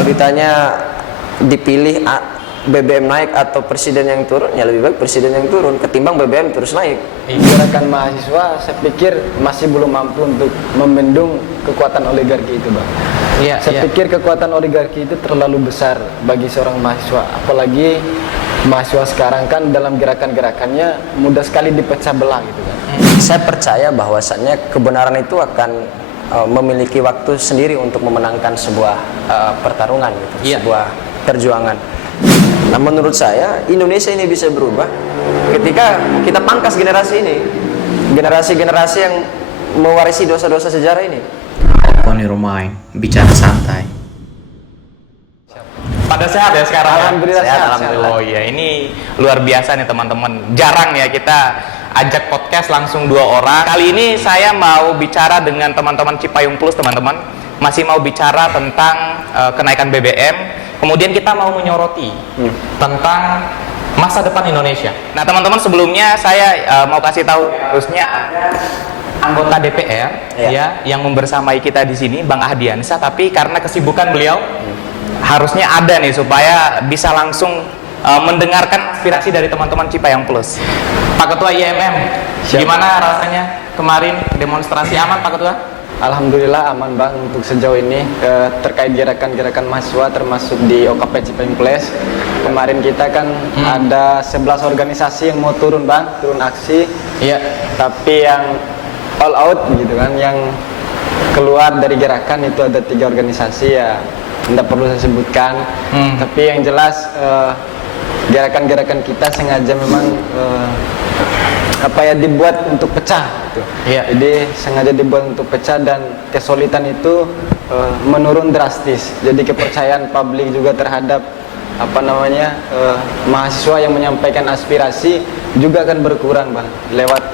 Kalau ditanya dipilih BBM naik atau presiden yang turun, ya lebih baik presiden yang turun ketimbang BBM terus naik. Gerakan mahasiswa saya pikir masih belum mampu untuk membendung kekuatan oligarki itu, Bang. Saya pikir kekuatan oligarki itu terlalu besar bagi seorang mahasiswa, apalagi mahasiswa sekarang kan dalam gerakan-gerakannya mudah sekali dipecah belah gitu kan. Saya percaya bahwasannya kebenaran itu akan memiliki waktu sendiri untuk memenangkan sebuah pertarungan gitu, sebuah perjuangan. Nah, menurut saya Indonesia ini bisa berubah ketika kita pangkas generasi ini, generasi-generasi yang mewarisi dosa-dosa sejarah ini. Open your mind, bicara santai. Pada sehat ya sekarang? Alhamdulillah sehat. Alhamdulillah. Oh iya, ini luar biasa nih teman-teman. Jarang ya kita ajak podcast langsung 2 orang. Kali ini saya mau bicara dengan teman-teman Cipayung Plus, teman-teman. Masih mau bicara tentang kenaikan BBM. Kemudian kita mau menyoroti tentang masa depan Indonesia. Nah, teman-teman, sebelumnya saya mau kasih tahu harusnya ada anggota DPR ya yang membersamai kita di sini, Bang Ahdiansyah, tapi karena kesibukan beliau harusnya ada nih supaya bisa langsung mendengarkan aspirasi dari teman-teman Cipayung Plus. Pak Ketua IMM, gimana rasanya kemarin demonstrasi? Aman, Pak Ketua? Alhamdulillah aman, Bang, untuk sejauh ini terkait gerakan-gerakan mahasiswa termasuk di OKP Cipayung Plus. Kemarin kita kan ada 11 organisasi yang mau turun, Bang, turun aksi. Iya. Tapi yang all out gitu kan, yang keluar dari gerakan itu ada 3 organisasi ya, tidak perlu saya sebutkan. Tapi yang jelas gerakan-gerakan kita sengaja memang dibuat untuk pecah gitu. Jadi sengaja dibuat untuk pecah dan kesulitan itu menurun drastis. Jadi kepercayaan publik juga terhadap mahasiswa yang menyampaikan aspirasi juga akan berkurang, Bang, lewat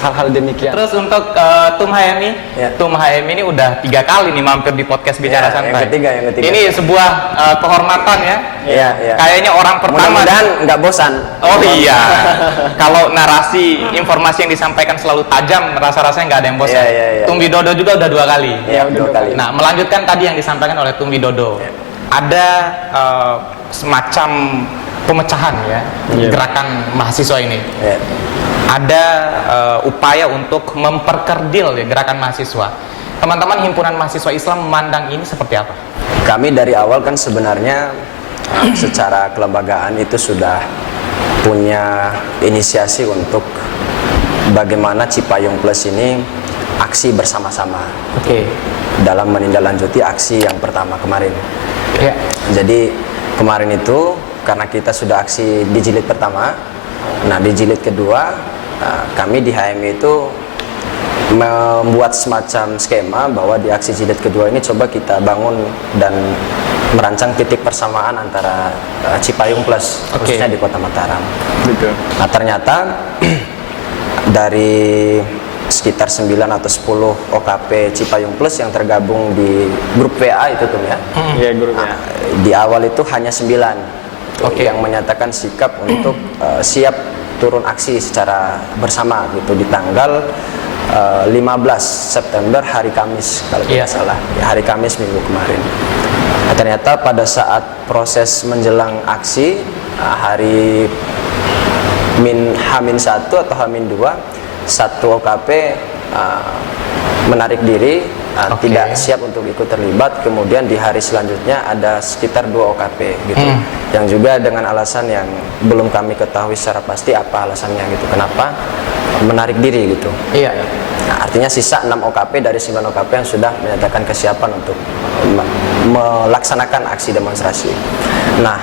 hal-hal demikian. Terus untuk Tum HMI, Tum HMI ini udah 3 kali nih mampir di podcast Bicara Santai. Yang ketiga. Ini sebuah kehormatan ya. Iya. Kayaknya orang pertama. Mudah-mudahan nggak bosan. Oh iya. Kalau narasi informasi yang disampaikan selalu tajam, rasa-rasanya nggak ada yang bosan. Iya. Tum Widodo juga udah 2 kali. Iya, 2 kali. Nah, melanjutkan tadi yang disampaikan oleh Tum Widodo. Ada semacam pemecahan ya gerakan mahasiswa ini. Ada upaya untuk memperkerdil ya, gerakan mahasiswa. Teman-teman himpunan mahasiswa Islam memandang ini seperti apa? Kami dari awal kan sebenarnya secara kelembagaan itu sudah punya inisiasi untuk bagaimana Cipayung Plus ini aksi bersama-sama. Dalam menindaklanjuti aksi yang pertama kemarin. Jadi kemarin itu karena kita sudah aksi di jilid pertama, nah di jilid kedua kami di HMI itu membuat semacam skema bahwa di aksi jilid kedua ini coba kita bangun dan merancang titik persamaan antara Cipayung Plus khususnya di Kota Mataram. Nah, ternyata dari sekitar 9 atau 10 OKP Cipayung Plus yang tergabung di grup WA itu tuh ya. Grup WA. Di awal itu hanya 9 yang menyatakan sikap untuk siap turun aksi secara bersama gitu di tanggal 15 September hari Kamis kalau tidak salah. Ya, hari Kamis minggu kemarin. Nah, ternyata pada saat proses menjelang aksi hari H-1 atau H-2 satu OKP menarik diri, tidak siap untuk ikut terlibat. Kemudian di hari selanjutnya ada sekitar 2 OKP gitu, yang juga dengan alasan yang belum kami ketahui secara pasti apa alasannya gitu, kenapa menarik diri gitu. Nah, artinya sisa 6 OKP dari 9 OKP yang sudah menyatakan kesiapan untuk melaksanakan aksi demonstrasi. Nah,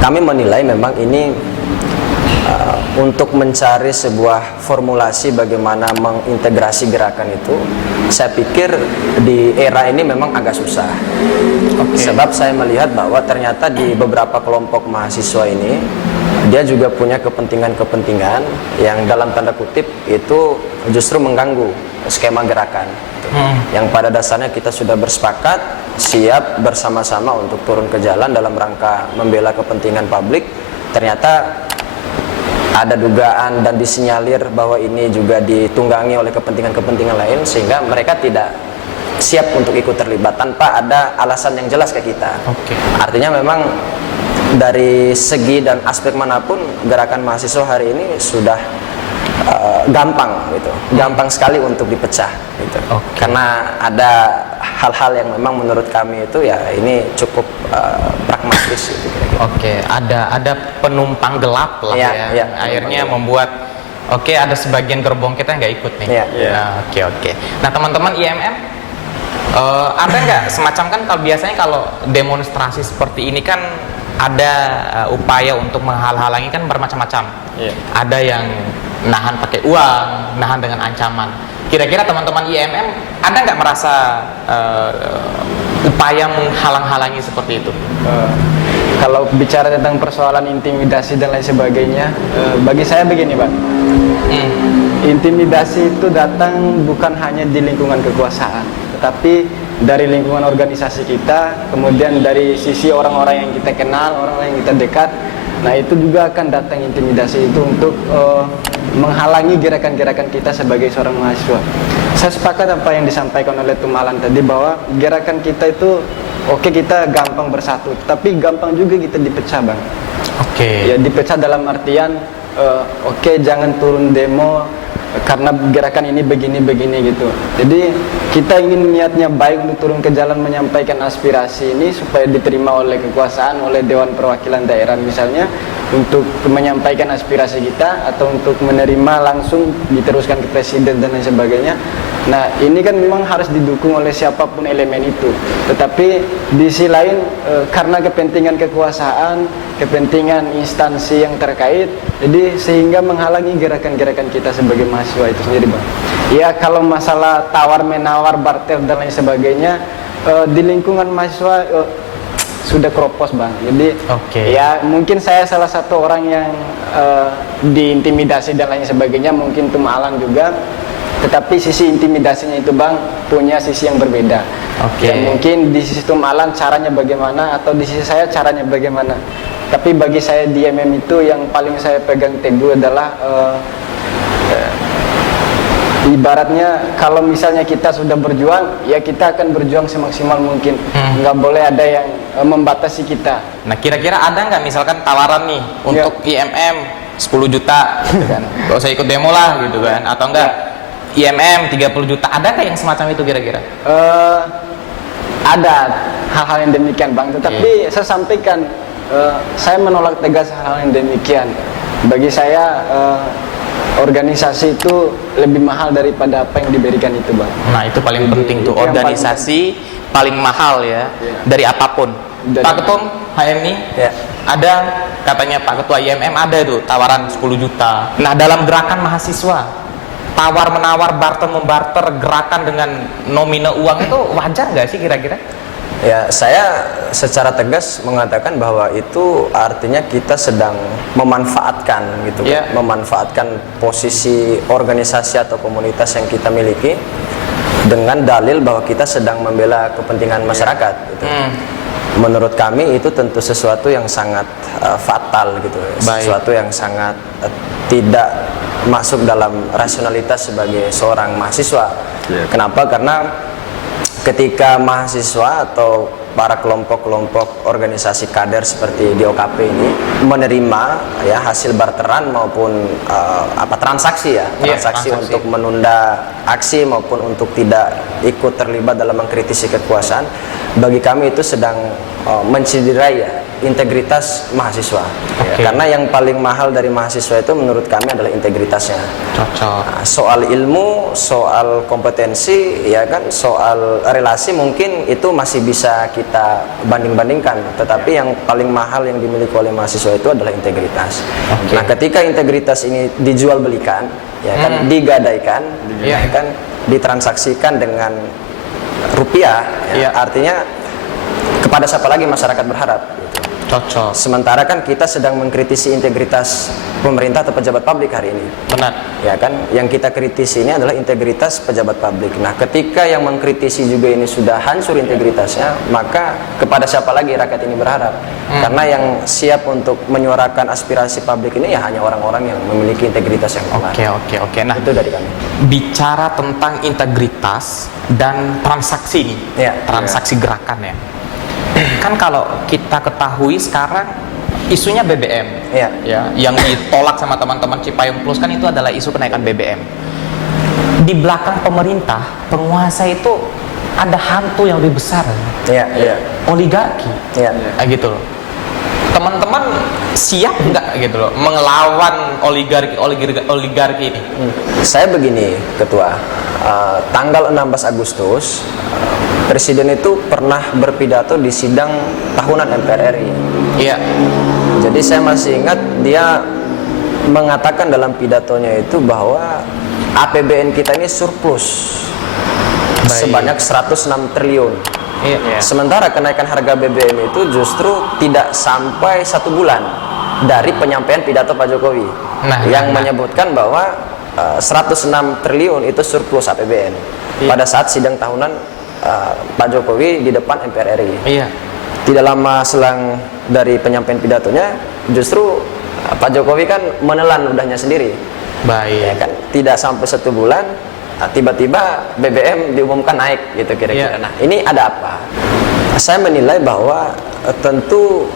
kami menilai memang ini untuk mencari sebuah formulasi bagaimana mengintegrasi gerakan itu, saya pikir di era ini memang agak susah. Sebab saya melihat bahwa ternyata di beberapa kelompok mahasiswa ini dia juga punya kepentingan-kepentingan yang dalam tanda kutip itu justru mengganggu skema gerakan. Yang pada dasarnya kita sudah bersepakat siap bersama-sama untuk turun ke jalan dalam rangka membela kepentingan publik. Ternyata ada dugaan dan disinyalir bahwa ini juga ditunggangi oleh kepentingan-kepentingan lain, sehingga mereka tidak siap untuk ikut terlibat tanpa ada alasan yang jelas ke kita. Oke. Artinya memang dari segi dan aspek manapun gerakan mahasiswa hari ini sudah gampang gitu, gampang sekali untuk dipecah gitu. Oke. Karena ada hal-hal yang memang menurut kami itu ya ini cukup pragmatis gitu kira-kira. Oke, ada penumpang gelap lah Iya, ya. iya, Akhirnya penumpang membuat ada sebagian gerbong kita yang nggak ikut nih. Iya. Nah, oke. Nah, teman-teman IMM ada nggak semacam kan kalau biasanya kalau demonstrasi seperti ini kan ada upaya untuk menghalang-halangi kan bermacam-macam. Iya. Ada yang nahan pakai uang, nahan dengan ancaman. Kira-kira teman-teman IMM ada nggak merasa upaya menghalang-halangi seperti itu? Kalau bicara tentang persoalan intimidasi dan lain sebagainya, bagi saya begini, Pak. Intimidasi itu datang bukan hanya di lingkungan kekuasaan, tetapi dari lingkungan organisasi kita, kemudian dari sisi orang-orang yang kita kenal, orang-orang yang kita dekat. Nah, itu juga akan datang intimidasi itu untuk menghalangi gerakan-gerakan kita sebagai seorang mahasiswa. Saya sepakat apa yang disampaikan oleh Tumalan tadi, bahwa gerakan kita itu kita gampang bersatu, tapi gampang juga kita dipecah, Bang. Oke. Ya, dipecah dalam artian jangan turun demo karena gerakan ini begini gitu. Jadi kita ingin niatnya baik untuk turun ke jalan menyampaikan aspirasi ini supaya diterima oleh kekuasaan, oleh Dewan Perwakilan Daerah misalnya, untuk menyampaikan aspirasi kita atau untuk menerima langsung diteruskan ke presiden dan lain sebagainya. Nah, ini kan memang harus didukung oleh siapapun elemen itu. Tetapi di sisi lain karena kepentingan kekuasaan, kepentingan instansi yang terkait, jadi sehingga menghalangi gerakan-gerakan kita sebagai mahasiswa itu sendiri, Bang. Ya, kalau masalah tawar-menawar, barter dan lain sebagainya, di lingkungan mahasiswa sudah kropos, Bang. Jadi ya mungkin saya salah satu orang yang diintimidasi dan lain sebagainya, mungkin Tumalan juga. Tetapi sisi intimidasinya itu, Bang, punya sisi yang berbeda. Ya, mungkin di sisi Tumalan caranya bagaimana, atau di sisi saya caranya bagaimana. Tapi bagi saya di MM itu yang paling saya pegang teguh adalah ibaratnya kalau misalnya kita sudah berjuang, ya kita akan berjuang semaksimal mungkin. Nggak boleh ada yang membatasi kita. Nah, kira-kira ada nggak misalkan tawaran nih untuk IMM 10 juta gitu kan, gak usah ikut demo lah gitu kan, atau enggak IMM 30 juta, adakah yang semacam itu kira-kira? Ada hal-hal yang demikian, Bang, tetapi saya sampaikan saya menolak tegas hal-hal yang demikian. Bagi saya organisasi itu lebih mahal daripada apa yang diberikan itu, Bang. Nah, itu paling penting tuh, organisasi paling mahal ya, dari apapun. Pak Ketum HMI, ada katanya Pak Ketua IMM ada tuh tawaran 10 juta. Nah, dalam gerakan mahasiswa, tawar-menawar, barter-membarter, gerakan dengan nominal uang itu wajar nggak sih kira-kira? Ya, saya secara tegas mengatakan bahwa itu artinya kita sedang memanfaatkan gitu, memanfaatkan posisi organisasi atau komunitas yang kita miliki dengan dalil bahwa kita sedang membela kepentingan masyarakat gitu. Menurut kami itu tentu sesuatu yang sangat fatal gitu, sesuatu yang sangat tidak masuk dalam rasionalitas sebagai seorang mahasiswa. Kenapa? Karena ketika mahasiswa atau para kelompok-kelompok organisasi kader seperti di OKP ini menerima ya hasil barteran maupun transaksi transaksi untuk menunda aksi maupun untuk tidak ikut terlibat dalam mengkritisi kekuasaan, bagi kami itu sedang menciderai integritas mahasiswa. Karena yang paling mahal dari mahasiswa itu menurut kami adalah integritasnya. Nah, soal ilmu, soal kompetensi, ya kan, soal relasi mungkin itu masih bisa kita banding-bandingkan. Tetapi yang paling mahal yang dimiliki oleh mahasiswa itu adalah integritas. Nah, ketika integritas ini dijual belikan, ya kan, digadaikan, ya kan, ditransaksikan dengan rupiah, artinya kepada siapa lagi masyarakat berharap? Cocok. Sementara kan kita sedang mengkritisi integritas pemerintah atau pejabat publik hari ini. Benar. Ya kan, yang kita kritisi ini adalah integritas pejabat publik. Nah, ketika yang mengkritisi juga ini sudah hancur integritasnya, maka kepada siapa lagi rakyat ini berharap? Karena yang siap untuk menyuarakan aspirasi publik ini ya hanya orang-orang yang memiliki integritas yang kuat. Oke. Nah, Itu dari kami. bicara tentang integritas dan transaksi nih, Iya. transaksi gerakan ya. Kan kalau kita ketahui sekarang isunya BBM, Iya. ya, yang ditolak sama teman-teman Cipayung Plus kan itu adalah isu kenaikan BBM. Di belakang pemerintah, penguasa itu ada hantu yang lebih besar, Iya. oligarki, Iya. gitu loh. Teman-teman siap nggak gitu loh mengelawan oligarki ini? Saya begini, Ketua. Tanggal 16 Agustus, Presiden itu pernah berpidato di sidang tahunan MPR RI. Iya. Jadi saya masih ingat dia mengatakan dalam pidatonya itu bahwa APBN kita ini surplus sebanyak 106 triliun. Iya. Sementara kenaikan harga BBM itu justru tidak sampai 1 bulan dari penyampaian pidato Pak Jokowi yang menyebutkan bahwa 106 triliun itu surplus APBN pada saat sidang tahunan Pak Jokowi di depan MPR RI. Iya. Tidak lama selang dari penyampaian pidatonya, justru Pak Jokowi kan menelan ludahnya sendiri. Baik. Ya kan, tidak sampai 1 bulan, tiba-tiba BBM diumumkan naik gitu kira-kira. Iya. Nah, ini ada apa? Saya menilai bahwa tentu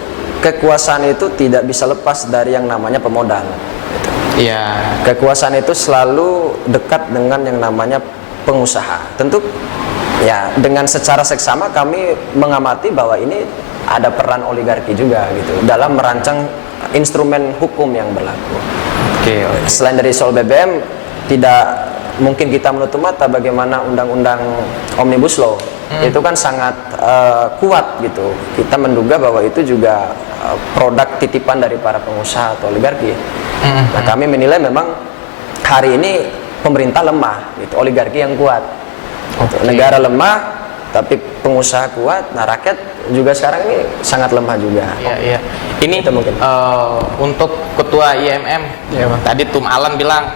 kekuasaan itu tidak bisa lepas dari yang namanya pemodal. Iya. Kekuasaan itu selalu dekat dengan yang namanya pengusaha. Tentu ya dengan secara seksama kami mengamati bahwa ini ada peran oligarki juga gitu dalam merancang instrumen hukum yang berlaku. Oke. Selain dari soal BBM, tidak mungkin kita menutup mata bagaimana undang-undang Omnibus Law itu kan sangat kuat gitu. Kita menduga bahwa itu juga produk titipan dari para pengusaha atau oligarki. Nah, kami menilai memang hari ini pemerintah lemah, gitu, oligarki yang kuat. Negara lemah, tapi pengusaha kuat. Nah, rakyat juga sekarang ini sangat lemah juga. Iya. Ini Itu mungkin. untuk Ketua IMM, tadi Tum Alan bilang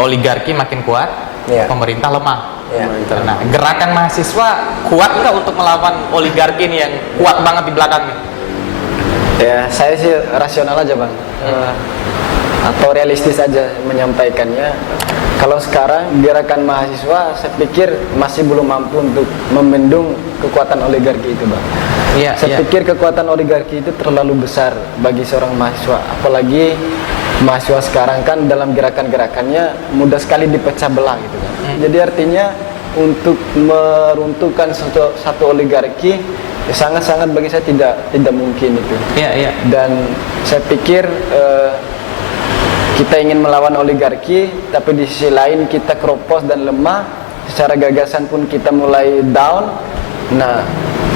oligarki makin kuat, Iya. pemerintah lemah. Iya. Nah, gerakan mahasiswa kuat nggak untuk melawan oligarki ini yang kuat banget di belakang nih? Ya, saya sih rasional aja, Bang. Atau realistis aja menyampaikannya. Kalau sekarang gerakan mahasiswa, saya pikir masih belum mampu untuk membendung kekuatan oligarki itu, Bang. Iya. Saya pikir kekuatan oligarki itu terlalu besar bagi seorang mahasiswa. Apalagi mahasiswa sekarang kan dalam gerakan-gerakannya mudah sekali dipecah belah gitu kan. Jadi artinya untuk meruntuhkan satu oligarki ya sangat-sangat bagi saya tidak mungkin itu. Iya. Dan saya pikir kita ingin melawan oligarki, tapi di sisi lain kita keropos dan lemah. Secara gagasan pun kita mulai down. Nah,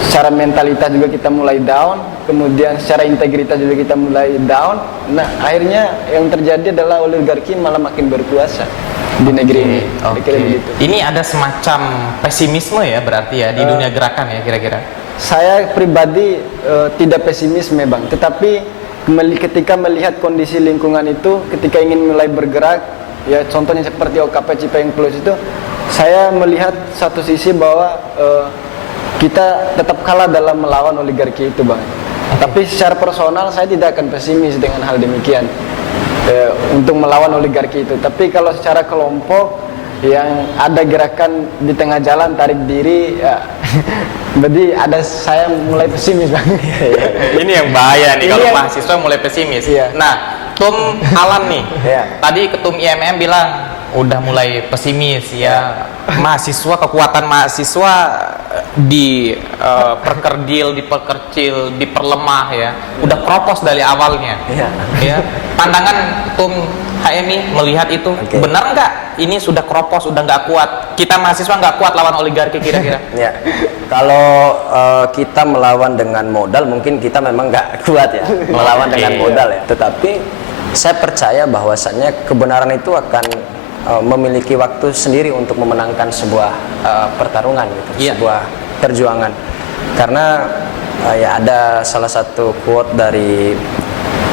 secara mentalitas juga kita mulai down. Kemudian secara integritas juga kita mulai down. Nah, akhirnya yang terjadi adalah oligarki malah makin berkuasa di negeri ini. Kira-kira begitu. Ini ada semacam pesimisme ya berarti ya di dunia gerakan ya kira-kira. Saya pribadi tidak pesimisme, Bang, tetapi ketika melihat kondisi lingkungan itu, ketika ingin mulai bergerak, ya contohnya seperti OKP Cipayung Plus itu, saya melihat satu sisi bahwa kita tetap kalah dalam melawan oligarki itu, Bang. Tapi secara personal saya tidak akan pesimis dengan hal demikian untuk melawan oligarki itu. Tapi kalau secara kelompok yang ada gerakan di tengah jalan tarik diri, ya, berarti saya mulai pesimis, Bang. Ini yang bahaya nih Ini kalau yang- mahasiswa mulai pesimis. Iya. Nah, Tum Alan nih, Iya. tadi Ketum IMM bilang udah mulai pesimis ya. Mahasiswa, kekuatan mahasiswa diperkerdil, diperkecil, diperlemah ya. Udah kropos dari awalnya. Iya. Ya. Pandangan Tum HMI melihat itu Oke. benar nggak? Ini sudah kropos, udah nggak kuat. Kita mahasiswa nggak kuat lawan oligarki kira-kira. Ya, kalau kita melawan dengan modal, mungkin kita memang nggak kuat ya, melawan Oke. dengan modal ya. Tetapi saya percaya bahwasannya kebenaran itu akan memiliki waktu sendiri untuk memenangkan sebuah pertarungan, gitu, Iya. sebuah perjuangan. Karena ya ada salah satu quote dari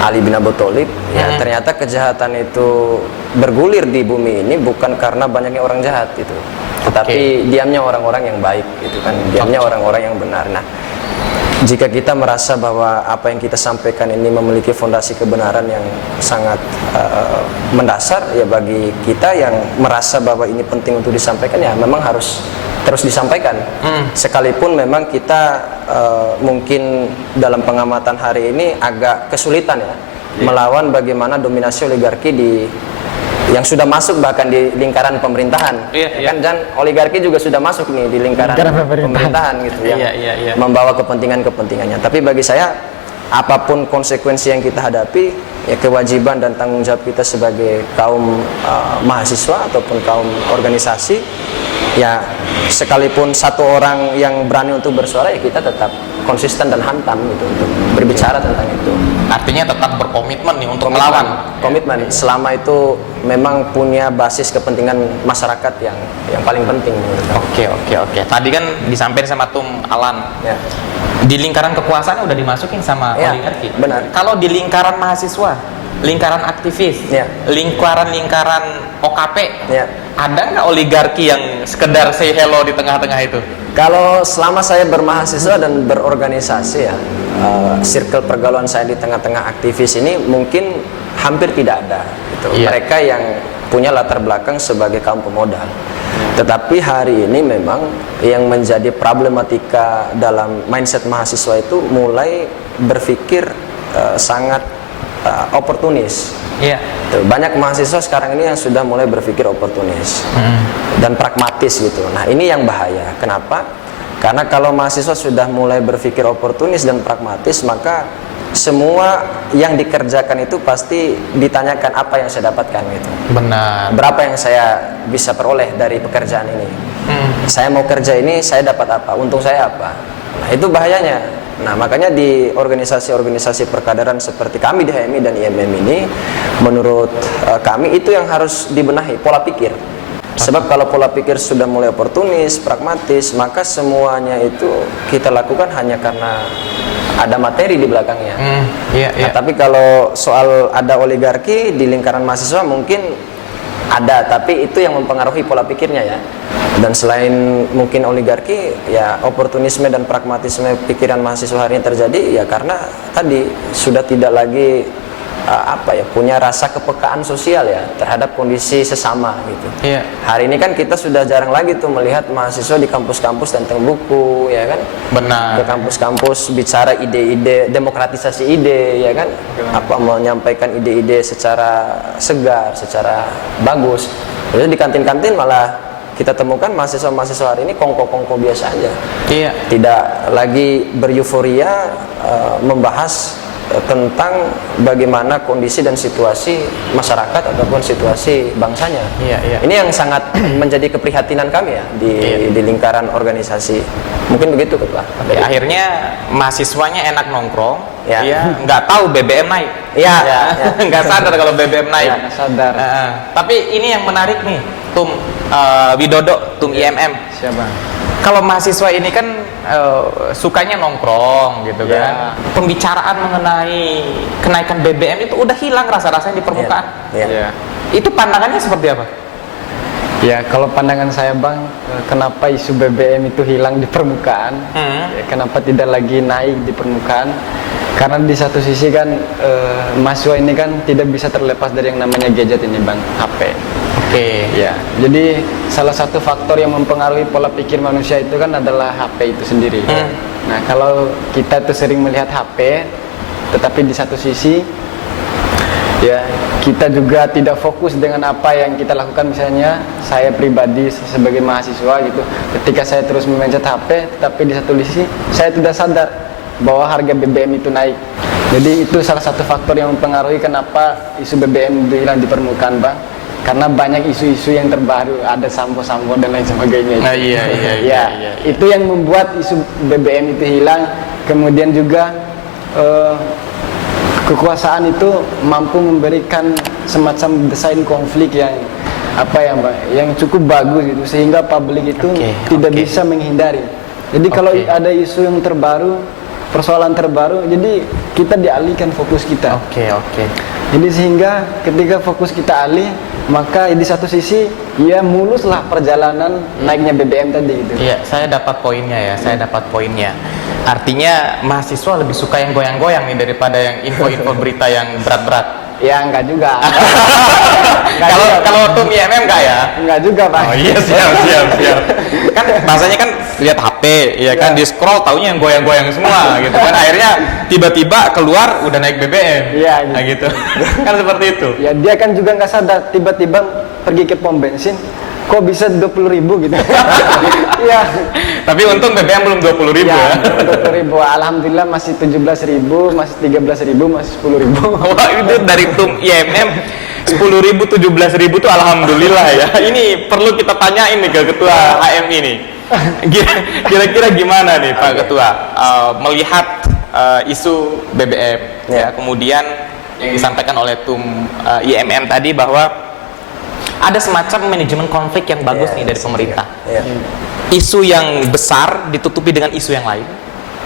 Ali bin Abi Thalib, ya ternyata kejahatan itu bergulir di bumi ini bukan karena banyaknya orang jahat itu, tetapi diamnya orang-orang yang baik gitu kan, diamnya orang-orang yang benar. Nah, jika kita merasa bahwa apa yang kita sampaikan ini memiliki fondasi kebenaran yang sangat mendasar, ya bagi kita yang merasa bahwa ini penting untuk disampaikan, ya memang harus terus disampaikan. Sekalipun memang kita mungkin dalam pengamatan hari ini agak kesulitan ya melawan bagaimana dominasi oligarki yang sudah masuk bahkan di lingkaran pemerintahan. Kan dan oligarki juga sudah masuk nih di lingkaran pemerintahan gitu yang membawa kepentingannya. Tapi bagi saya, apapun konsekuensi yang kita hadapi, ya kewajiban dan tanggung jawab kita sebagai kaum mahasiswa ataupun kaum organisasi, ya sekalipun satu orang yang berani untuk bersuara, ya kita tetap konsisten dan hantam gitu untuk berbicara tentang itu. Artinya tetap berkomitmen nih untuk melawan. Komitmen selama itu memang punya basis kepentingan masyarakat yang paling penting menurut saya. Oke. Tadi kan disampaikan sama Tum Alan. Ya. Di lingkaran kekuasaan udah dimasukin sama Ya, oligarki. benar. Kalau di lingkaran mahasiswa, lingkaran aktivis, Ya. lingkaran OKP, Ya. ada nggak oligarki yang sekedar say hello di tengah-tengah itu? Kalau selama saya bermahasiswa dan berorganisasi ya, circle pergaulan saya di tengah-tengah aktivis ini mungkin hampir tidak ada gitu. Iya. Mereka yang punya latar belakang sebagai kaum pemodal. Tetapi hari ini memang yang menjadi problematika dalam mindset mahasiswa itu mulai berpikir sangat oportunis. Iya. Tuh, banyak mahasiswa sekarang ini yang sudah mulai berpikir oportunis dan pragmatis gitu. Nah, ini yang bahaya. Kenapa? Karena kalau mahasiswa sudah mulai berpikir oportunis dan pragmatis, maka semua yang dikerjakan itu pasti ditanyakan apa yang saya dapatkan gitu. Benar. Berapa yang saya bisa peroleh dari pekerjaan ini? Saya mau kerja ini, saya dapat apa? Untung saya apa? Nah, itu bahayanya. Nah, makanya di organisasi-organisasi perkaderan seperti kami di HMI dan IMM ini, menurut kami itu yang harus dibenahi, pola pikir. Sebab kalau pola pikir sudah mulai oportunis, pragmatis, maka semuanya itu kita lakukan hanya karena ada materi di belakangnya. Nah, tapi kalau soal ada oligarki di lingkaran mahasiswa mungkin ada, tapi itu yang mempengaruhi pola pikirnya ya. Dan selain mungkin oligarki, ya oportunisme dan pragmatisme pikiran mahasiswa hari ini terjadi ya karena tadi sudah tidak lagi punya rasa kepekaan sosial ya terhadap kondisi sesama gitu. Iya. Hari ini kan kita sudah jarang lagi tuh melihat mahasiswa di kampus-kampus tentang buku ya kan. Benar. Ke kampus-kampus bicara ide-ide, demokratisasi ide ya kan. Menyampaikan ide-ide secara segar, secara bagus. Jadi di kantin-kantin malah kita temukan mahasiswa-mahasiswa hari ini kongko-kongko biasa aja. Iya. Tidak lagi beryuforia membahas tentang bagaimana kondisi dan situasi masyarakat ataupun situasi bangsanya. Iya. Ini yang sangat menjadi keprihatinan kami ya di lingkaran organisasi. Mungkin begitu Ketua. Ya, akhirnya mahasiswanya enak nongkrong, Ya. nggak tahu BBM naik. Iya. Nggak sadar kalau BBM naik. Ya, sadar. Tapi ini yang menarik nih, Tum Widodo, Tum IMM. Siapa? Kalau mahasiswa ini kan sukanya nongkrong gitu kan. Pembicaraan mengenai kenaikan BBM itu udah hilang rasa-rasanya di permukaan. Iya. Itu pandangannya seperti apa? Ya, kalau pandangan saya Bang, kenapa isu BBM itu hilang di permukaan? Ya, kenapa tidak lagi naik di permukaan? Karena di satu sisi kan mahasiswa ini kan tidak bisa terlepas dari yang namanya gadget ini Bang, HP. Oke. Ya, jadi salah satu faktor yang mempengaruhi pola pikir manusia itu kan adalah HP itu sendiri. Nah, kalau kita tuh sering melihat HP, tetapi di satu sisi ya kita juga tidak fokus dengan apa yang kita lakukan. Misalnya saya pribadi sebagai mahasiswa gitu, ketika saya terus memencet HP, tetapi di satu sisi saya tidak sadar bahwa harga BBM itu naik. Jadi itu salah satu faktor yang mempengaruhi kenapa isu BBM itu hilang di permukaan Bang. Karena banyak isu-isu yang terbaru, ada sampo-sampo dan lain sebagainya. Nah, iya. Itu yang membuat isu BBM itu hilang. Kemudian juga kekuasaan itu mampu memberikan semacam desain konflik yang yang cukup bagus gitu, sehingga publik itu tidak bisa menghindari. Jadi kalau ada isu yang terbaru, persoalan terbaru, jadi kita dialihkan fokus kita. Oke. Jadi sehingga ketika fokus kita alih, maka di satu sisi ya muluslah perjalanan naiknya BBM tadi gitu. Iya, saya dapat poinnya. Artinya mahasiswa lebih suka yang goyang-goyang nih daripada yang info-info berita yang berat-berat. Ya enggak juga. Kalau Tum IMM enggak ya? Enggak juga, Bang. Oh iya, siap. Kan bahasanya kan lihat HP, ya kan, di scroll taunya yang goyang-goyang semua gitu kan. Akhirnya tiba-tiba keluar udah naik BBM. Iya, gitu. Kan seperti itu. Ya dia kan juga nggak sadar, tiba-tiba pergi ke pom bensin, kok bisa 20.000 gitu. Iya. Tapi untung BBM belum 20.000 ya. 20.000, alhamdulillah masih 17.000, masih 13.000, masih 10.000. Wah, itu dari Tum IMM 10.000, 17.000 tuh alhamdulillah ya. Ini perlu kita tanyain nih ke Ketua HM ini. Kira-kira gimana nih Pak Ketua melihat isu BBM ya, kemudian yang disampaikan oleh Tum IMM tadi bahwa ada semacam manajemen konflik yang bagus nih dari pemerintah. Isu yang besar ditutupi dengan isu yang lain,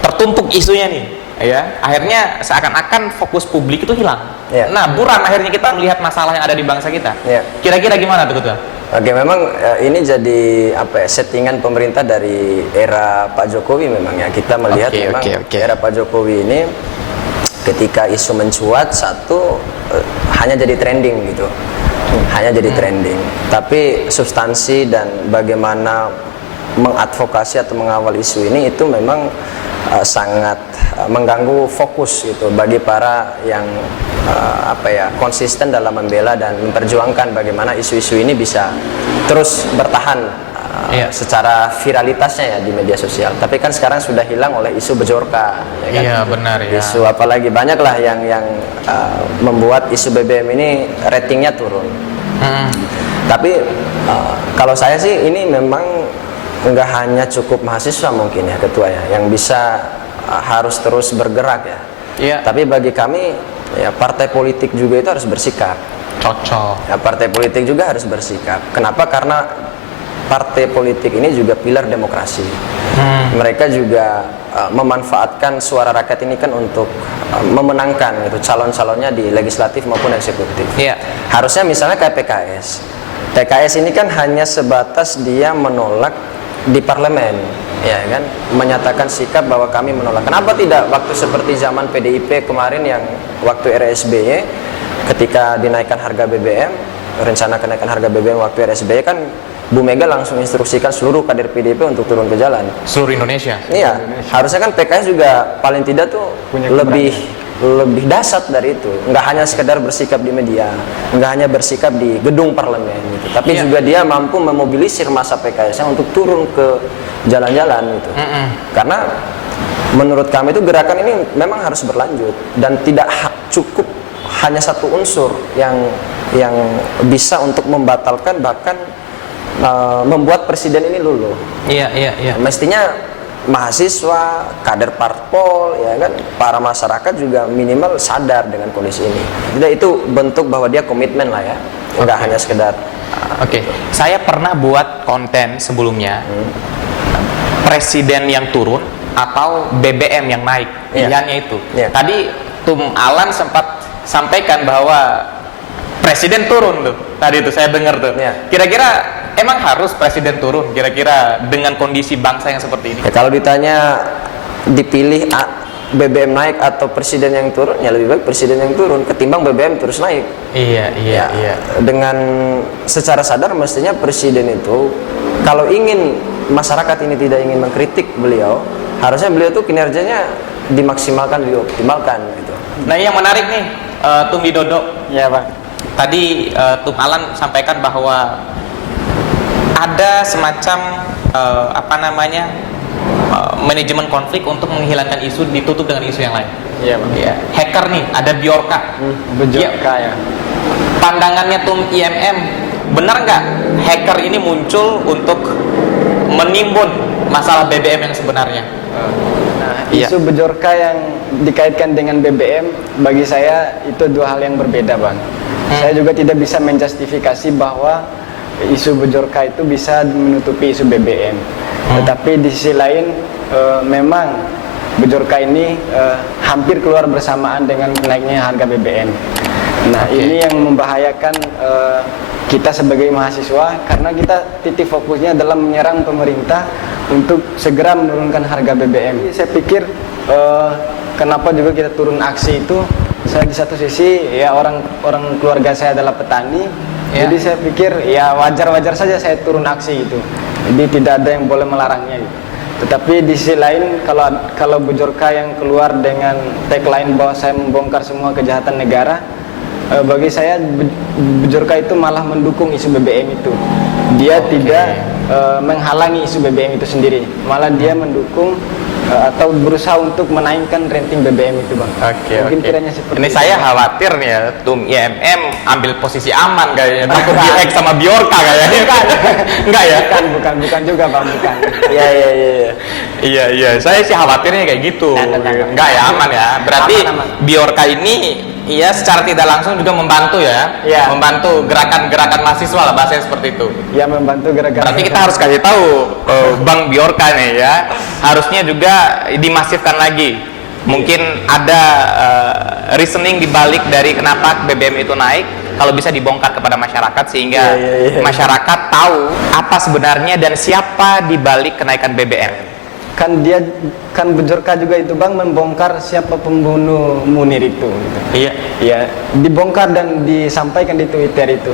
tertumpuk isunya nih, ya. Akhirnya seakan-akan fokus publik itu hilang. Nah, buram akhirnya kita melihat masalah yang ada di bangsa kita. Kira-kira gimana tuh Ketua? Oke, memang ini jadi settingan pemerintah dari era Pak Jokowi memang ya. Kita melihat era Pak Jokowi ini ketika isu mencuat hanya jadi trending gitu. Hanya jadi trending. Tapi substansi dan bagaimana mengadvokasi atau mengawal isu ini itu memang sangat mengganggu fokus gitu bagi para yang konsisten dalam membela dan memperjuangkan bagaimana isu-isu ini bisa terus bertahan secara viralitasnya ya di media sosial. Tapi kan sekarang sudah hilang oleh isu bejorka, ya kan? Iya benar ya. Isu apalagi banyaklah yang membuat isu BBM ini ratingnya turun. Tapi kalau saya sih ini memang nggak hanya cukup mahasiswa mungkin ya Ketua ya yang bisa harus terus bergerak ya. Tapi bagi kami ya partai politik juga itu harus bersikap. Cocok. Ya, partai politik juga harus bersikap. Kenapa? Karena partai politik ini juga pilar demokrasi. Mereka juga memanfaatkan suara rakyat ini kan untuk memenangkan gitu calon-calonnya di legislatif maupun eksekutif. Harusnya misalnya kayak PKS. PKS ini kan hanya sebatas dia menolak di parlemen, ya kan, menyatakan sikap bahwa kami menolak. Kenapa tidak waktu seperti zaman PDIP kemarin yang waktu era SBY ketika dinaikkan harga BBM, rencana kenaikan harga BBM waktu era SBY kan Bu Mega langsung instruksikan seluruh kader PDIP untuk turun ke jalan. Seluruh Indonesia. Iya, harusnya kan PKS juga paling tidak tuh lebih dasar dari itu. Nggak hanya sekedar bersikap di media, nggak hanya bersikap di gedung parlemen gitu. Tapi juga dia mampu memobilisir massa PKS-nya untuk turun ke jalan-jalan gitu. Karena menurut kami itu gerakan ini memang harus berlanjut dan tidak cukup hanya satu unsur yang bisa untuk membatalkan bahkan membuat presiden ini luluh. Mestinya mahasiswa, kader parpol, ya kan, para masyarakat juga minimal sadar dengan kondisi ini. Jadi itu bentuk bahwa dia komitmen lah ya, nggak hanya sekedar. Saya pernah buat konten sebelumnya, presiden yang turun atau BBM yang naik, pilihannya itu. Tadi Tum Alan sempat sampaikan bahwa presiden turun tuh. Tadi itu saya dengar tuh. Kira-kira emang harus presiden turun kira-kira dengan kondisi bangsa yang seperti ini? Ya, kalau ditanya dipilih BBM naik atau presiden yang turun, ya lebih baik presiden yang turun ketimbang BBM terus naik. Iya. Dengan secara sadar mestinya presiden itu kalau ingin masyarakat ini tidak ingin mengkritik beliau, harusnya beliau tuh kinerjanya dimaksimalkan, dioptimalkan gitu. Nah, yang menarik nih, Tum Widodo. Ya, Pak. Tadi Tum Alan sampaikan bahwa ada semacam manajemen konflik untuk menghilangkan isu ditutup dengan isu yang lain. Iya, Pak. Hacker nih, ada Bjorka. Bjorka ya. Pandangannya Tum IMM, benar nggak hacker ini muncul untuk menimbun masalah BBM yang sebenarnya? Isu Bjorka yang dikaitkan dengan BBM bagi saya itu dua hal yang berbeda, Bang. Saya juga tidak bisa menjustifikasi bahwa isu Bjorka itu bisa menutupi isu BBM. Tetapi di sisi lain memang Bejorka ini hampir keluar bersamaan dengan naiknya harga BBM. Nah, ini yang membahayakan kita sebagai mahasiswa karena kita titik fokusnya adalah menyerang pemerintah untuk segera menurunkan harga BBM. Saya pikir kenapa juga kita turun aksi itu, saya di satu sisi ya orang keluarga saya adalah petani, jadi saya pikir ya wajar-wajar saja saya turun aksi gitu. Jadi tidak ada yang boleh melarangnya gitu. Tetapi di sisi lain kalau Bejorka yang keluar dengan tagline bahwa saya membongkar semua kejahatan negara, bagi saya Bejorka itu malah mendukung isu BBM itu. Dia tidak menghalangi isu BBM itu sendiri, malah dia mendukung atau berusaha untuk menaikkan rating BBM itu, Bang. Mungkin kiranya seperti ini itu. saya khawatir nih ya, Tum IMM ambil posisi aman kayaknya, takut di-hack sama Bjorka kayaknya. Enggak ya? Bukan juga, Bang, bukan. Iya, saya sih khawatirnya kayak gitu. Enggak ya, aman ya. Berarti Aman. Bjorka ini iya secara tidak langsung juga membantu ya, Iya. membantu gerakan-gerakan mahasiswa lah, bahasanya seperti itu. Ya, membantu gerakan. Berarti kita harus kasih tahu Bang Bjorka nih ya, harusnya juga dimasifkan lagi. Mungkin ada reasoning dibalik dari kenapa BBM itu naik, kalau bisa dibongkar kepada masyarakat sehingga masyarakat tahu apa sebenarnya dan siapa dibalik kenaikan BBM. Kan Bejorka juga itu, Bang, membongkar siapa pembunuh Munir itu gitu. Iya, dibongkar dan disampaikan di Twitter itu.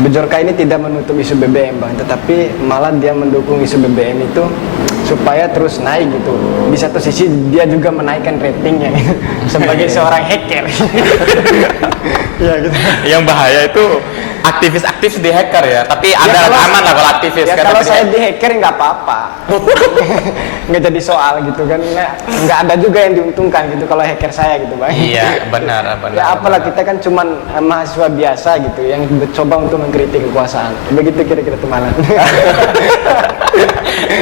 Bejorka ini tidak menutup isu BBM, Bang, tetapi malah dia mendukung isu BBM itu supaya terus naik gitu. Di satu sisi dia juga menaikkan ratingnya gitu, sebagai seorang hacker. Ya gitu. Yang bahaya itu aktivis-aktivis di hacker ya, tapi ada aman lah kalau aktivis Ya kan. kalau saya di hacker nggak apa-apa. Nggak jadi soal gitu kan. Nggak ada juga yang diuntungkan gitu kalau hacker saya gitu, Bang. Iya, benar. Ya apalah, kita kan cuman mahasiswa biasa gitu yang mencoba untuk mengkritik kekuasaan. Begitu kira-kira Tumalan.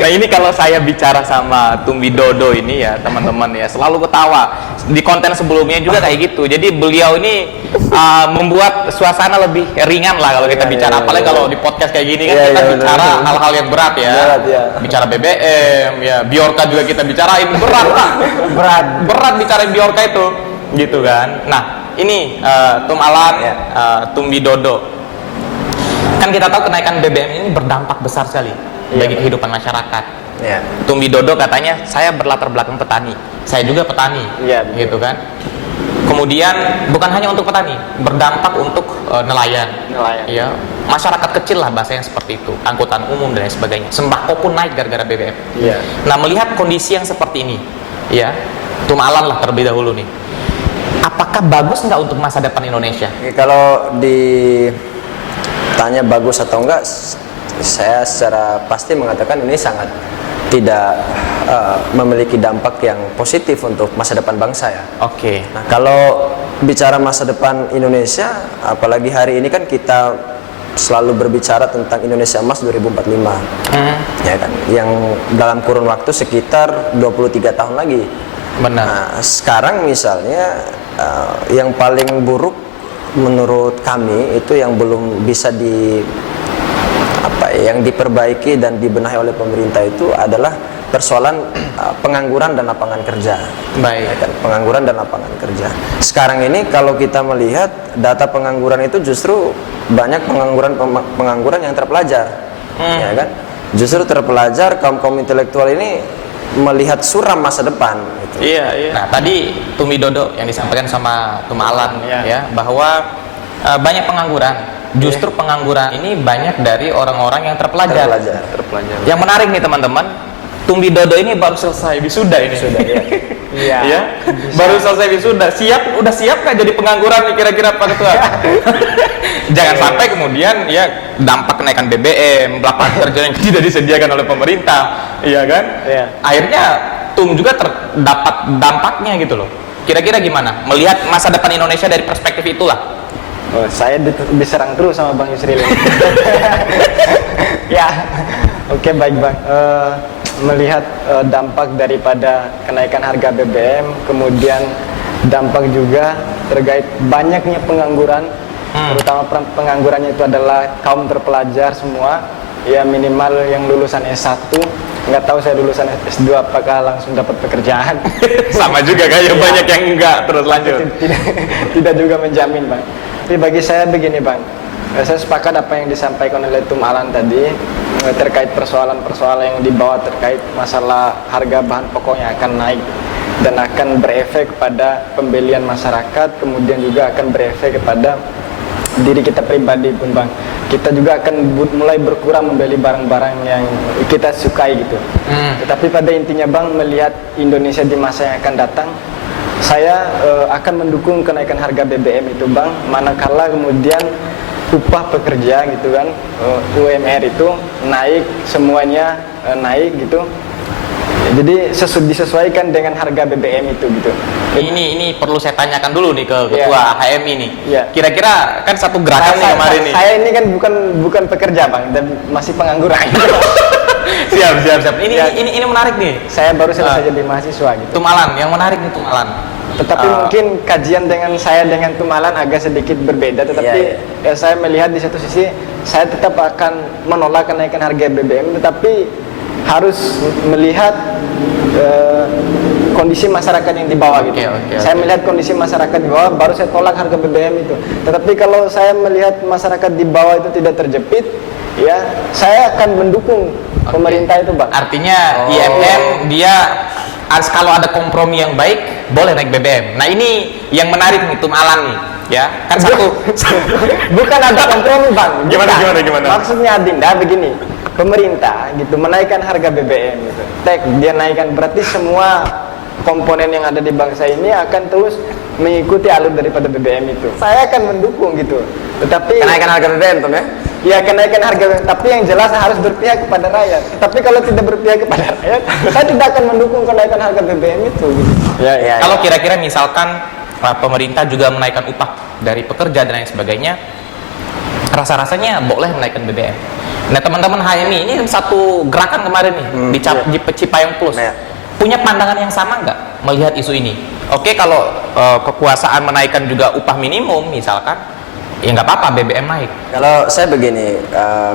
Nah, ini kalau saya bicara sama Tum Widodo ini ya, teman-teman ya, selalu ketawa. Di konten sebelumnya juga kayak gitu. Jadi beliau ini membuat suasana lebih ringan lah kalau kita bicara. Apalagi kalau di podcast kayak gini kan kita bicara hal-hal yang berat ya. Bicara BBM ya, Bjorka juga kita bicarain, berat lah. Berat bicarain Bjorka itu, gitu kan. Nah, ini Tum Alan, Tum Widodo. Kan kita tahu kenaikan BBM ini berdampak besar sekali bagi kehidupan masyarakat. Tum Widodo katanya saya berlatar belakang petani, saya juga petani, gitu kan. Kemudian bukan hanya untuk petani, berdampak untuk nelayan. Ya, masyarakat kecil lah bahasanya seperti itu, angkutan umum dan lain sebagainya. Sembako pun naik gara-gara BBM. Nah, melihat kondisi yang seperti ini, ya, Tum Alan lah terlebih dahulu nih. Apakah bagus nggak untuk masa depan Indonesia? Kalau ditanya bagus atau enggak, saya secara pasti mengatakan ini sangat tidak memiliki dampak yang positif untuk masa depan bangsa ya. Nah, kalau bicara masa depan Indonesia, apalagi hari ini kan kita selalu berbicara tentang Indonesia Emas 2045, ya kan, yang dalam kurun waktu sekitar 23 tahun lagi. Nah, sekarang misalnya yang paling buruk menurut kami itu yang belum bisa yang diperbaiki dan dibenahi oleh pemerintah itu adalah persoalan pengangguran dan lapangan kerja. Ya kan? Pengangguran dan lapangan kerja. Sekarang ini kalau kita melihat data pengangguran itu justru banyak pengangguran yang terpelajar, ya kan? Justru terpelajar, kaum intelektual ini melihat suram masa depan. Gitu. Nah, tadi Tum Widodo yang disampaikan sama Tum Alan ya, bahwa banyak pengangguran. Justru pengangguran ini banyak dari orang-orang yang terpelajar. Yang menarik nih teman-teman, Tum Widodo ini baru selesai wisuda ini. Baru selesai wisuda, udah siap nggak jadi pengangguran nih kira-kira Pak Ketua? Jangan sampai kemudian ya dampak kenaikan BBM, lapangan kerja yang tidak disediakan oleh pemerintah, iya kan? Akhirnya Tum juga terdapat dampaknya gitu loh. Kira-kira gimana? Melihat masa depan Indonesia dari perspektif itulah. Saya diserang terus sama Bang Yusril. Oke, baik Bang. Melihat dampak daripada kenaikan harga BBM, kemudian dampak juga terkait banyaknya pengangguran, terutama penganggurannya itu adalah kaum terpelajar semua, ya minimal yang lulusan S1 nggak tahu saya lulusan S2 apakah langsung dapat pekerjaan. Sama juga kayak banyak yang enggak terus lanjut. Tidak juga menjamin bang. Tapi bagi saya begini bang, saya sepakat apa yang disampaikan oleh Tum Alan tadi terkait persoalan-persoalan yang dibawa terkait masalah harga bahan pokok yang akan naik dan akan berefek pada pembelian masyarakat, kemudian juga akan berefek kepada diri kita pribadi pun bang. Kita juga akan mulai berkurang membeli barang-barang yang kita sukai gitu. Tetapi pada intinya bang, melihat Indonesia di masa yang akan datang, saya akan mendukung kenaikan harga BBM itu bang, manakala kemudian upah pekerja gitu kan, UMR itu naik, semuanya naik gitu. Jadi disesuaikan dengan harga BBM itu gitu. Ini perlu saya tanyakan dulu nih ke ketua HMI nih. Kira-kira kan satu gerakan nih kemarin nih. Saya ini kan bukan pekerja bang, dan masih pengangguran. siap. Ini menarik nih. Saya baru selesai jadi mahasiswa gitu. Tum Alan, yang menarik nih Tum Alan. Tetapi mungkin kajian dengan saya dengan Tum Alan agak sedikit berbeda. Tetapi saya melihat di satu sisi saya tetap akan menolak kenaikan harga BBM, tetapi harus melihat kondisi masyarakat yang di bawah gitu. Saya melihat kondisi masyarakat di bawah, baru saya tolak harga BBM itu. Tetapi kalau saya melihat masyarakat di bawah itu tidak terjepit, ya saya akan mendukung pemerintah itu, Pak. Artinya IMM dia kalau ada kompromi yang baik boleh naik BBM. Nah ini yang menarik nih Tum Alan nih, ya kan satu. Bukan ada kompromi bang. Gimana? Maksudnya Adinda begini, pemerintah gitu menaikkan harga BBM gitu. Dia naikkan berarti semua komponen yang ada di bangsa ini akan terus mengikuti alur daripada BBM itu. Saya akan mendukung gitu. Tetapi Kenaikan harga BBM Tom ya? Ya kenaikan harga, tapi yang jelas harus berpihak kepada rakyat. Tapi kalau tidak berpihak kepada rakyat, saya tidak akan mendukung kenaikan harga BBM itu. Gitu. Kalau kira-kira misalkan pemerintah juga menaikkan upah dari pekerja dan lain sebagainya, rasa-rasanya boleh menaikkan BBM. Nah teman-teman HMI ini satu gerakan kemarin nih di Cipayung Plus, punya pandangan yang sama nggak melihat isu ini? Oke, kalau kekuasaan menaikkan juga upah minimum misalkan, ya nggak apa-apa BBM naik. Kalau saya begini,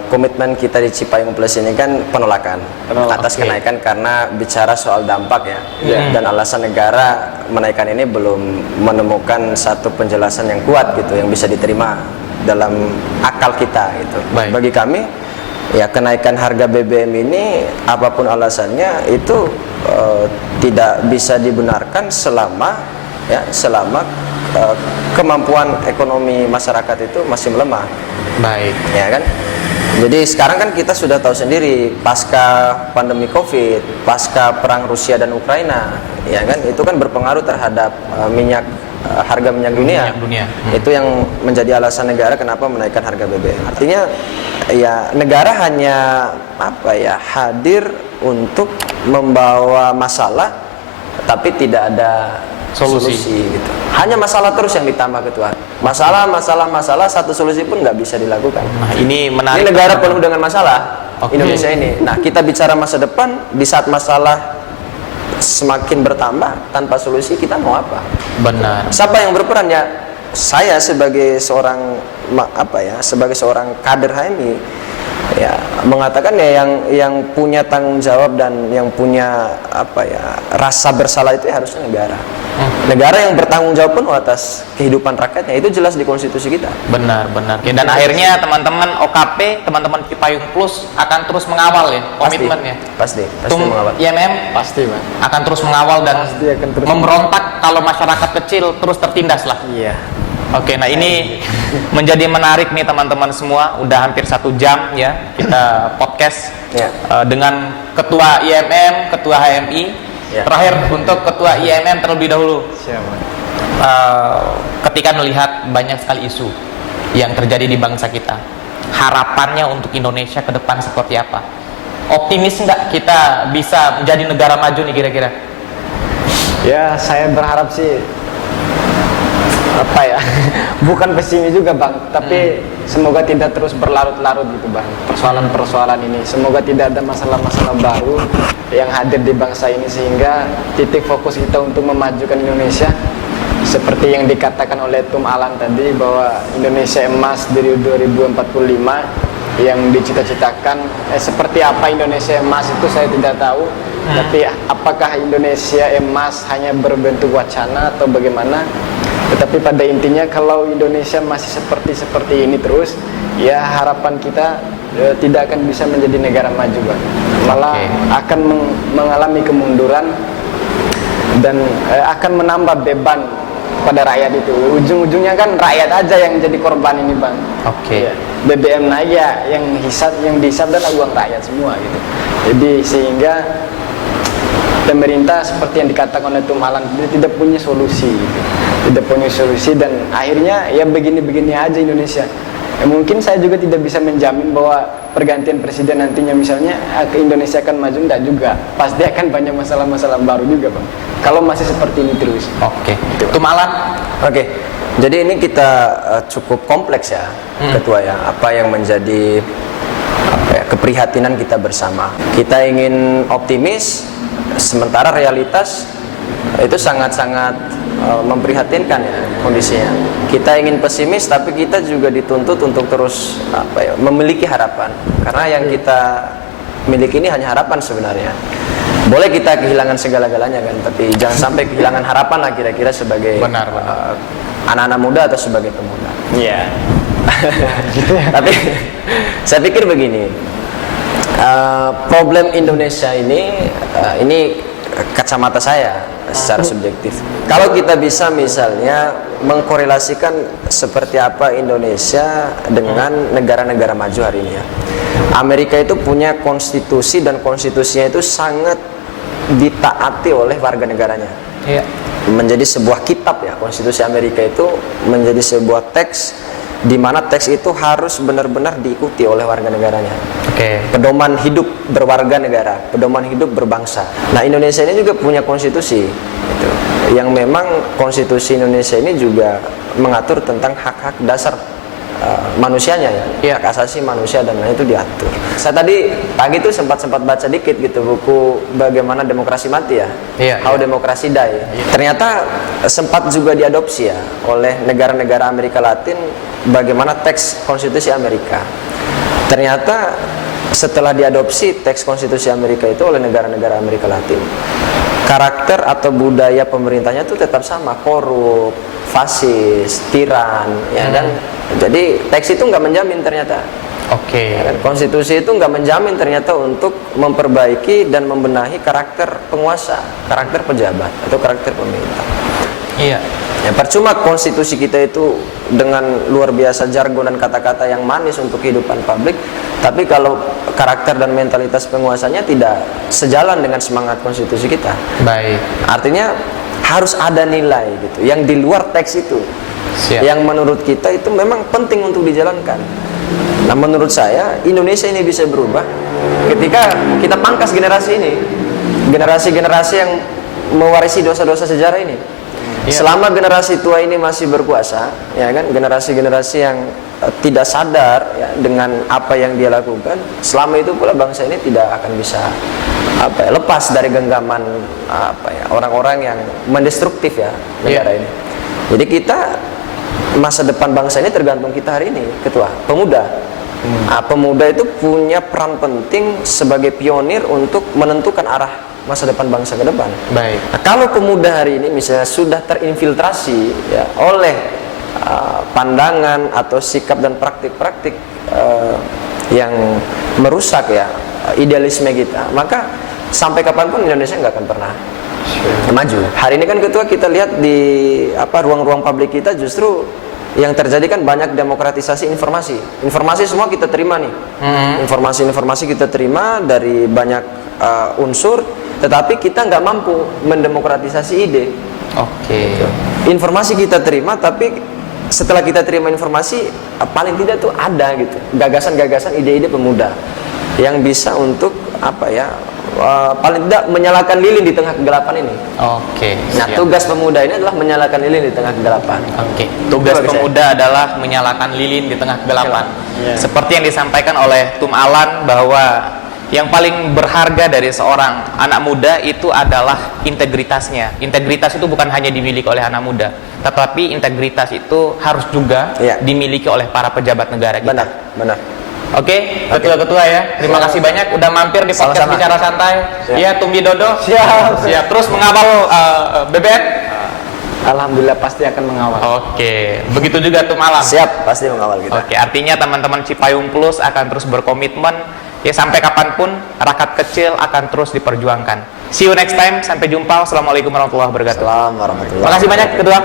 komitmen kita di Cipayung Plus ini kan penolakan atas kenaikan karena bicara soal dampak ya, dan alasan negara menaikkan ini belum menemukan satu penjelasan yang kuat gitu yang bisa diterima dalam akal kita gitu. Bagi kami ya kenaikan harga BBM ini apapun alasannya itu tidak bisa dibenarkan selama kemampuan ekonomi masyarakat itu masih melemah. Baik. Ya kan? Jadi sekarang kan kita sudah tahu sendiri pasca pandemi Covid, pasca perang Rusia dan Ukraina, ya kan? Itu kan berpengaruh terhadap harga minyak dunia. Itu yang menjadi alasan negara kenapa menaikkan harga BBM. Artinya ya negara hanya hadir untuk membawa masalah tapi tidak ada solusi gitu. Hanya masalah terus yang ditambah ketua. Masalah, satu solusi pun nggak bisa dilakukan. Nah, ini menarik. Ini negara penuh dengan masalah. Indonesia ini. Nah, kita bicara masa depan di saat masalah semakin bertambah tanpa solusi, kita mau apa? Benar. Siapa yang berperan ya? Saya sebagai seorang sebagai seorang kader HMI ya mengatakan ya yang punya tanggung jawab dan yang punya rasa bersalah itu ya harusnya negara. Negara yang bertanggung jawab penuh atas kehidupan rakyatnya, itu jelas di konstitusi kita. Benar. Dan akhirnya teman-teman OKP, teman-teman Cipayung Plus akan terus mengawal ya komitmennya. Pasti mengawal. IMM pasti Bang. akan terus mengawal dan memberontak kalau masyarakat kecil terus tertindas lah. Iya. Oke, nah ini menjadi menarik nih teman-teman semua. Udah hampir 1 jam ya kita podcast dengan Ketua IMM, Ketua HMI. Terakhir untuk Ketua IMM terlebih dahulu. Siapa? Ketika melihat banyak sekali isu yang terjadi di bangsa kita, harapannya untuk Indonesia ke depan seperti apa? Optimis nggak kita bisa menjadi negara maju nih kira-kira? Ya, saya berharap sih bukan pesimis juga Bang, tapi semoga tidak terus berlarut-larut gitu Bang, persoalan-persoalan ini. Semoga tidak ada masalah-masalah baru yang hadir di bangsa ini, sehingga titik fokus kita untuk memajukan Indonesia seperti yang dikatakan oleh Tum Alan tadi, bahwa Indonesia emas dari 2045 yang dicita-citakan. Seperti apa Indonesia emas itu saya tidak tahu. Tapi apakah Indonesia emas hanya berbentuk wacana atau bagaimana? Tetapi pada intinya kalau Indonesia masih seperti ini terus, ya harapan kita tidak akan bisa menjadi negara maju, Bang. Malah akan mengalami kemunduran dan akan menambah beban pada rakyat itu. Ujung-ujungnya kan rakyat aja yang jadi korban ini, Bang. Ya, BBM naik ya yang dihisap dan uang rakyat semua gitu. Jadi sehingga pemerintah seperti yang dikatakan oleh Tum Alan tidak punya solusi gitu. Tidak punya solusi dan akhirnya ya begini-begini aja Indonesia. Mungkin saya juga tidak bisa menjamin bahwa pergantian presiden nantinya misalnya ke Indonesia akan maju, enggak juga. Pasti akan banyak masalah-masalah baru juga, Bang. Kalau masih seperti ini terus. Tum Alan. Jadi ini kita cukup kompleks ya, Ketua ya. Apa yang menjadi keprihatinan kita bersama. Kita ingin optimis, sementara realitas itu sangat-sangat memprihatinkan ya kondisinya. Kita ingin pesimis, tapi kita juga dituntut untuk terus memiliki harapan. Karena yang kita miliki ini hanya harapan sebenarnya. Boleh kita kehilangan segala-galanya kan, tapi jangan sampai kehilangan harapan lah kira-kira sebagai anak-anak muda atau sebagai pemuda. Iya. Tapi saya pikir begini, problem Indonesia ini kacamata saya secara subjektif. Kalau kita bisa misalnya mengkorelasikan seperti apa Indonesia dengan negara-negara maju hari ini ya. Amerika itu punya konstitusi dan konstitusinya itu sangat ditaati oleh warga negaranya. Iya. Menjadi sebuah kitab ya, konstitusi Amerika itu menjadi sebuah teks di mana teks itu harus benar-benar diikuti oleh warga negaranya. Pedoman hidup berwarga negara, pedoman hidup berbangsa. Nah, Indonesia ini juga punya konstitusi gitu, yang memang konstitusi Indonesia ini juga mengatur tentang hak-hak dasar manusianya ya, hak asasi manusia dan lain itu diatur. Saya tadi pagi itu sempat baca dikit gitu buku Bagaimana Demokrasi Mati ya, How Democracy Die. Ternyata sempat juga diadopsi ya oleh negara-negara Amerika Latin, bagaimana teks konstitusi Amerika. Ternyata setelah diadopsi teks konstitusi Amerika itu oleh negara-negara Amerika Latin, karakter atau budaya pemerintahnya itu tetap sama, korup, fasis, tiran, ya kan. Jadi teks itu nggak menjamin ternyata. Ya kan? Konstitusi itu nggak menjamin ternyata untuk memperbaiki dan membenahi karakter penguasa, karakter pejabat atau karakter pemerintah. Ya, percuma konstitusi kita itu dengan luar biasa jargon dan kata-kata yang manis untuk kehidupan publik, tapi kalau karakter dan mentalitas penguasanya tidak sejalan dengan semangat konstitusi kita. Artinya harus ada nilai gitu yang di luar teks itu. Yang menurut kita itu memang penting untuk dijalankan. Nah, menurut saya Indonesia ini bisa berubah ketika kita pangkas generasi ini, generasi-generasi yang mewarisi dosa-dosa sejarah ini. Selama generasi tua ini masih berkuasa, ya kan, generasi-generasi yang tidak sadar ya, dengan apa yang dia lakukan, selama itu pula bangsa ini tidak akan bisa lepas dari genggaman orang-orang yang mendestruktif ya negara ini. Jadi kita masa depan bangsa ini tergantung kita hari ini, Ketua. Pemuda. Pemuda itu punya peran penting sebagai pionir untuk menentukan arah masa depan bangsa ke depan. Nah, kalau pemuda hari ini misalnya sudah terinfiltrasi ya, oleh pandangan atau sikap dan praktik-praktik yang merusak ya idealisme kita, maka sampai kapanpun Indonesia nggak akan pernah maju. Hari ini kan Ketua kita lihat di ruang-ruang publik kita justru yang terjadi kan banyak demokratisasi informasi. Informasi semua kita terima nih. Informasi-informasi kita terima dari banyak unsur, tetapi kita nggak mampu mendemokratisasi ide. Informasi kita terima, tapi setelah kita terima informasi paling tidak tuh ada gitu gagasan-gagasan, ide-ide pemuda yang bisa untuk paling tidak menyalakan lilin di tengah kegelapan ini. Nah, tugas pemuda ini adalah menyalakan lilin di tengah kegelapan. Tugas pemuda adalah menyalakan lilin di tengah kegelapan. Seperti yang disampaikan oleh Tum Alan bahwa yang paling berharga dari seorang anak muda itu adalah integritasnya. Integritas itu bukan hanya dimiliki oleh anak muda, tetapi integritas itu harus juga dimiliki oleh para pejabat negara kita. Benar. Oke, ketua-ketua ya. Terima kasih banyak udah mampir di podcast Sama-sama. Bicara Santai. Siap. Iya, Tumbi Dodo. Siap. Siap. Terus mengawal BBN. Alhamdulillah pasti akan mengawal. Oke, begitu juga tuh malam. Siap, pasti mengawal kita. Oke, artinya teman-teman Cipayung Plus akan terus berkomitmen ya sampai kapanpun rakyat kecil akan terus diperjuangkan. See you next time, sampai jumpa. Wassalamualaikum warahmatullahi wabarakatuh. Assalamualaikum warahmatullahi Makasih banyak ketua.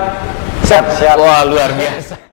Siap. Wah, luar biasa.